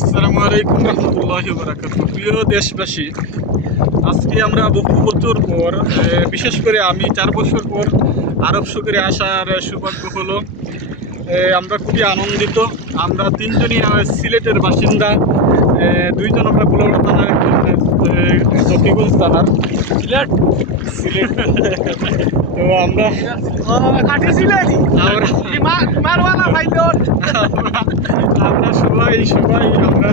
আসসালামু আলাইকুম রহমতুল্লাহি ওয়া বারাকাতুহু। প্রিয় দেশবাসী, আজকে আমরা বহু বছর পর, বিশেষ করে আমি 4 বছর পর আরব শহরে আসার সৌভাগ্য হলো। আমরা খুবই আনন্দিত। আমরা তিনজনই সিলেটের বাসিন্দা। দুইজন আমরা কুলাউড়া থানার, একজন জকিগঞ্জ থানার। সিলেট সিলেট তো আমরা আমরা সবাই আমরা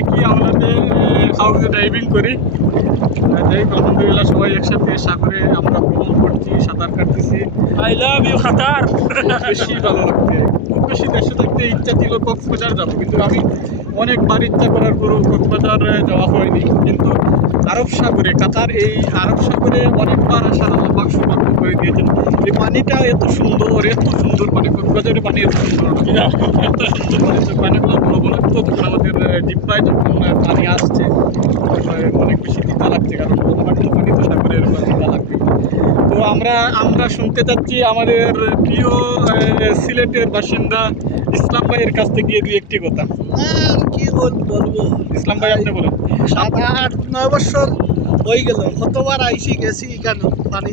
একই আমাদের হাউসে ড্রাইভিং করি। যাই হোক, আলহামদুলিল্লাহ সবাই একসাথে সাগরে আমরা ভ্রমণ করছি, সাঁতার কাটতেছি। আই লাভ ইউ কাতার। বেশি ভালো লাগছে। খুব বেশি দেশে থাকতে ইচ্ছা ছিল কক্সবাজার যাবো, কিন্তু আমি অনেকবার ইচ্ছা করার পরও কক্সবাজার যাওয়া হয়নি। কিন্তু আরব সাগরে, কাতার এই আরব সাগরে অনেকবার আসার আল্লাহ পাক সৌভাগ্য করে দিয়েছেন। এই পানিটা এত সুন্দর পানি, কক্সবাজারের পানি এত সুন্দর, এত সুন্দর পানি। তো পানিগুলো লবণাক্ত, আমাদের জিব্বায় যখন পানি আসছে অনেক বেশি তিতা লাগছে, কারণ লবণাক্ত পানি তো সাগরের তিতা লাগবে। তো আমরা শুনতে চাচ্ছি আমাদের প্রিয় সিলেটের বাসিন্দা ইসলাম ভাইয়ের কাছ থেকে দুই একটি কথা। কি বলবো, ইসলাম ভাই, আপনি বলেন। 7-8-9 বছর হয়ে গেল, কতবার আইসি গেছি কেন পানি,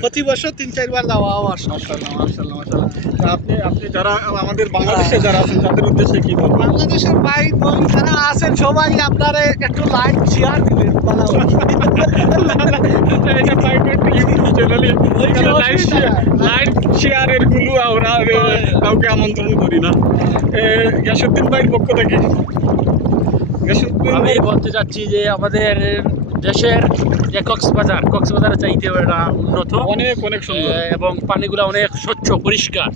প্রতি বছর 3-4 বার যাওয়া আমার। মাশাআল্লাহ মাশাআল্লাহ মাশাআল্লাহ। তো আপনি যারা আমাদের বাংলাদেশে যারা আছেন তাদের উদ্দেশ্যে কি বলবেন? বাংলাদেশের ভাই বোন যারা আছেন সবাই আপনারা একটু লাইক শেয়ার দিবেন। এটা প্রাইভেট ইউটিউব চ্যানেলে লাইক শেয়ারের গুলো আমরা কাউকে আমন্ত্রণ করি না। গ্যাসুদ্দিন ভাইয়ের পক্ষ থেকে আমি বলতে চাচ্ছি যে আমাদের দেশের যে কক্সবাজার চাইতে এটা উন্নত, অনেক অনেক সুন্দর এবং পানিগুলো অনেক স্বচ্ছ পরিষ্কার।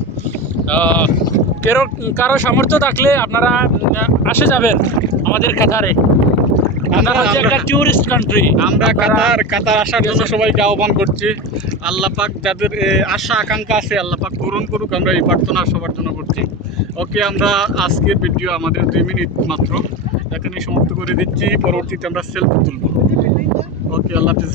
কারো সামর্থ্য থাকলে আপনারা আসে যাবেন আমাদের কাতারে। কাতার হচ্ছে একটা টুরিস্ট কান্ট্রি। আমরা কাতার আসার জন্য সবাইকে আহ্বান করছি। আল্লাহ পাক যাদের আশা আকাঙ্ক্ষা আছে আল্লাহ পাক পূরণ করুক, আমরা এই প্রার্থনা সবার জন্য করছি। ওকে, আমরা আজকের ভিডিও আমাদের 2 মিনিট মাত্র এখানে সমাপ্ত করে দিচ্ছি। পরবর্তীতে আমরা সেলফি তুলব। ওকে, আল্লাহ হাফিজ।